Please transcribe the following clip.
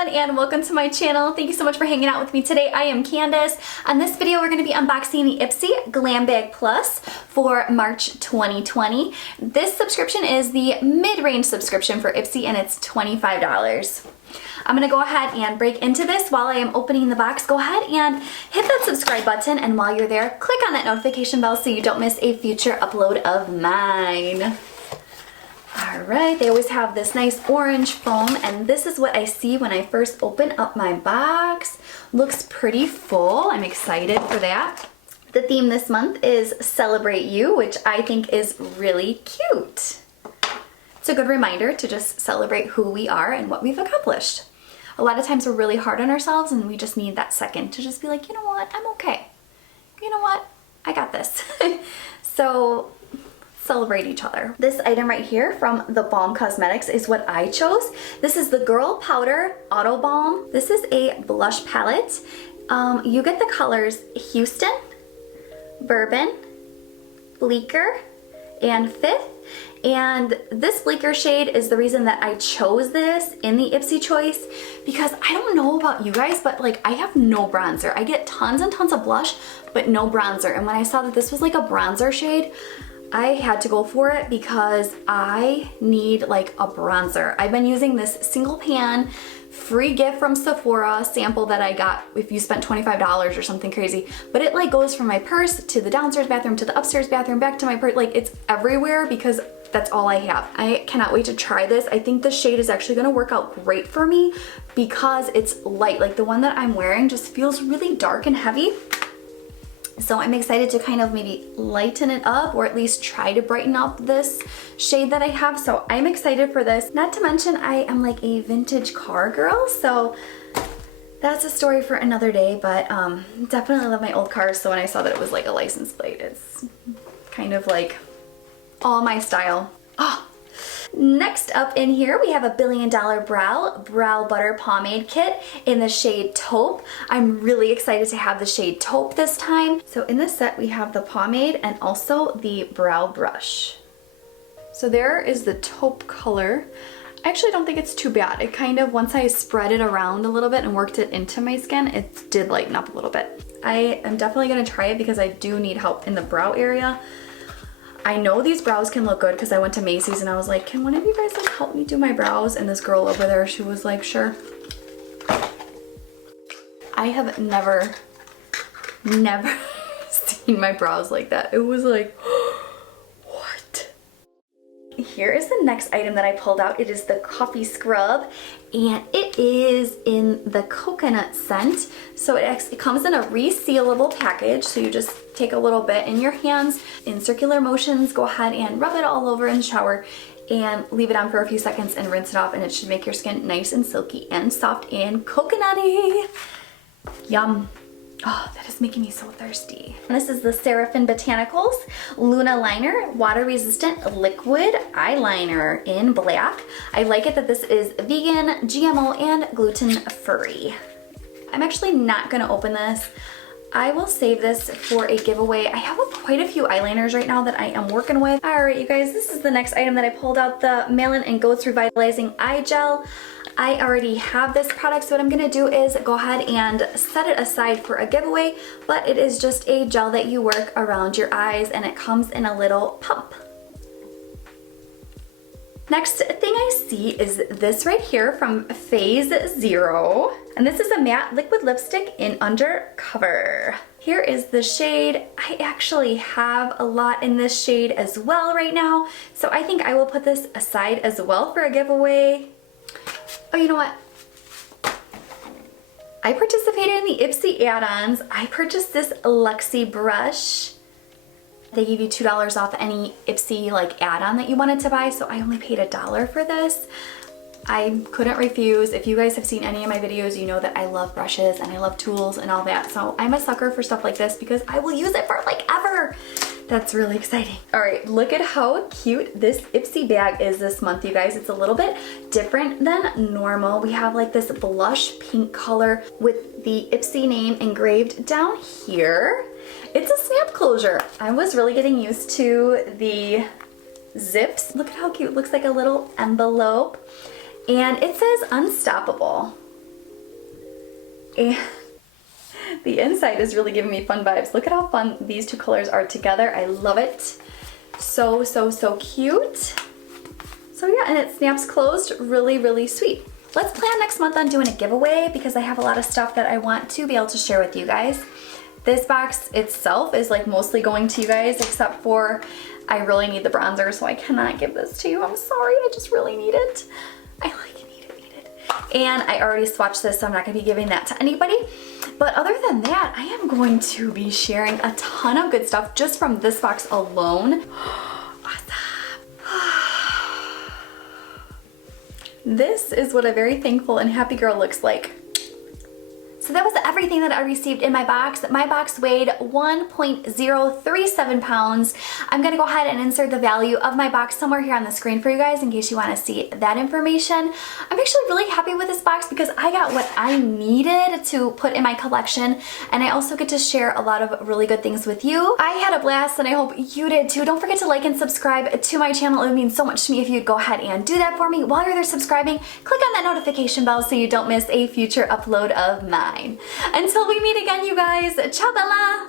everyone and welcome to my channel. Thank you so much for hanging out with me today. I am Candace. On this video we're going to be unboxing the IPSY Glambag Plus for March 2020. This subscription is the mid-range subscription for IPSY and it's $25. I'm going to go ahead and break into this. While I am opening the box, go ahead and hit that subscribe button, and while you're there, click on that notification bell so you don't miss a future upload of mine. Alright, they always have this nice orange foam, and this is what I see when I first open up my box. Looks pretty full. I'm excited for that. The theme this month is Celebrate You, which I think is really cute. It's a good reminder to just celebrate who we are and what we've accomplished. A lot of times we're really hard on ourselves and we just need that second to just be like, you know what, I'm okay. You know what, I got this. So celebrate each other. This item right here from the Balm Cosmetics is what I chose. This is the Girl Powder Auto Balm. This is a blush palette. You get the colors Houston, Bourbon, Bleaker, and Fifth. And this Bleaker shade is the reason that I chose this in the IPSY choice, because I don't know about you guys, but like I have no bronzer. I get tons and tons of blush, but no bronzer. And when I saw that this was like a bronzer shade, I had to go for it because I need like a bronzer. I've been using this single pan free gift from Sephora sample that I got if you spent $25 or something crazy, but it like goes from my purse to the downstairs bathroom to the upstairs bathroom back to my purse. Like it's everywhere because that's all I have. I cannot wait to try this. I think the shade is actually gonna work out great for me because it's light. Like the one that I'm wearing just feels really dark and heavy. So I'm excited to kind of maybe lighten it up, or at least try to brighten up this shade that I have. So I'm excited for this. Not to mention I am like a vintage car girl, so that's a story for another day, but definitely love my old cars. So when I saw that it was like a license plate, it's kind of like all my style. Oh. Next up in here, we have a $1 Billion Brow Butter Pomade Kit in the shade Taupe. I'm really excited to have the shade Taupe this time. So in this set, we have the pomade and also the brow brush. So there is the Taupe color. I actually don't think it's too bad. It kind of, once I spread it around a little bit and worked it into my skin, it did lighten up a little bit. I am definitely gonna try it because I do need help in the brow area. I know these brows can look good because I went to Macy's and I was like, can one of you guys like help me do my brows? And this girl over there, she was like, sure. I have never seen my brows like that. It was like, what? Here is the next item that I pulled out. It is the coffee scrub, and it is in the coconut scent. So it comes in a resealable package, so you just take a little bit in your hands in circular motions, go ahead and rub it all over in the shower and leave it on for a few seconds and rinse it off, and it should make your skin nice and silky and soft and coconutty. Yum. Oh, that is making me so thirsty. And this is the Seraphim Botanicals Luna Liner Water Resistant Liquid Eyeliner in black. I like it that this is vegan, GMO, and gluten free. I'm actually not gonna open this. I will save this for a giveaway. I have quite a few eyeliners right now that I am working with. All right, you guys, this is the next item that I pulled out, the Malin and Goats Revitalizing Eye Gel. I already have this product, so what I'm gonna do is go ahead and set it aside for a giveaway, but it is just a gel that you work around your eyes, and it comes in a little pump. Next thing I see is this right here from Phase Zero. And this is a matte liquid lipstick in Undercover. Here is the shade. I actually have a lot in this shade as well right now, so I think I will put this aside as well for a giveaway. Oh, you know what? I participated in the IPSY add-ons. I purchased this Luxie brush. They give you $2 off any IPSY like add-on that you wanted to buy, so I only paid $1 for this. I couldn't refuse. If you guys have seen any of my videos, you know that I love brushes and I love tools and all that, so I'm a sucker for stuff like this because I will use it for like ever. That's really exciting. All right, look at how cute this IPSY bag is this month, you guys. It's a little bit different than normal. We have like this blush pink color with the IPSY name engraved down here. It's a snap closure. I was really getting used to the zips. Look at how cute. It looks like a little envelope. And it says Unstoppable. And the inside is really giving me fun vibes. Look at how fun these two colors are together. I love it. So, so, so cute. So yeah, and it snaps closed, really, really sweet. Let's plan next month on doing a giveaway because I have a lot of stuff that I want to be able to share with you guys. This box itself is like mostly going to you guys, except for I really need the bronzer, so I cannot give this to you. I'm sorry, I just really need it. I like need it. And I already swatched this, so I'm not gonna be giving that to anybody. But other than that, I am going to be sharing a ton of good stuff just from this box alone. This is what a very thankful and happy girl looks like. So that was everything that I received in my box. My box weighed 1.037 pounds. I'm gonna go ahead and insert the value of my box somewhere here on the screen for you guys in case you wanna see that information. I'm actually really happy with this box because I got what I needed to put in my collection, and I also get to share a lot of really good things with you. I had a blast and I hope you did too. Don't forget to like and subscribe to my channel. It would mean so much to me if you'd go ahead and do that for me. While you're there subscribing, click on that notification bell so you don't miss a future upload of mine. Until we meet again, you guys, ciao Bella!